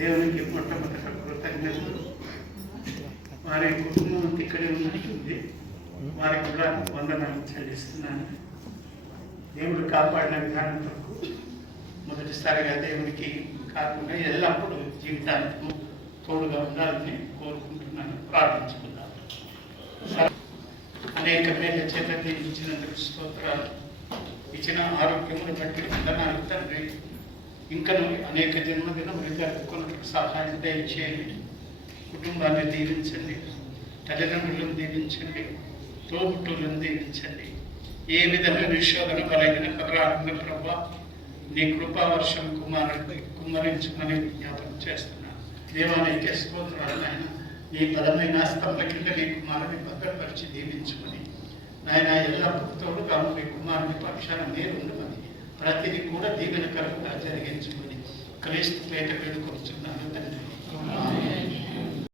దేవునికి మొట్టమొదట కృతజ్ఞతలు. వారి కుటుంబం ఇక్కడే ఉన్నట్టుంది, వారికి కూడా వందనాలు చెల్లిస్తున్నాను. దేవుడు కాపాడిన విధానంతో మొదటిసారిగా దేవునికి కాకుండా ఎల్లప్పుడూ జీవితానికి తోడుగా ఉండాలని కోరుకుంటున్నాను. ప్రార్థించుకుందాం. అనేక మేలు చేత ఇచ్చినందుకు స్తోత్రాలు. ఇచ్చిన ఆరోగ్యమును బట్టి వందనాలు తండ్రి. ఇంకను అనేక జన్మదినములు జరుపుకున్నట్టు సహాయం దయచేయండి. కుటుంబాన్ని దీవించండి, తల్లిదండ్రులను దీవించండి, తోబుట్టులను దీవించండి. ఏ విధమైన నిషేధన బలైన కదరాకున్న ప్రభా నీ కృపావర్షం కుమ్మరించమని విజ్ఞాపన చేస్తున్నాను. దేవాలయకే స్తోత్రాలు నాయన. నీ బలమైన స్తంభ కింద నీ కుమారుని భద్రపరిచి దీవించమని నాయన ఎల్లప్పుడూ తోడుగా మీ కుమారుని పక్షాన మీరు ఉండమని ప్రతిదీ కూడా దీవెనకరంగా జరిగించమని క్రీస్తు పేట వేడుకు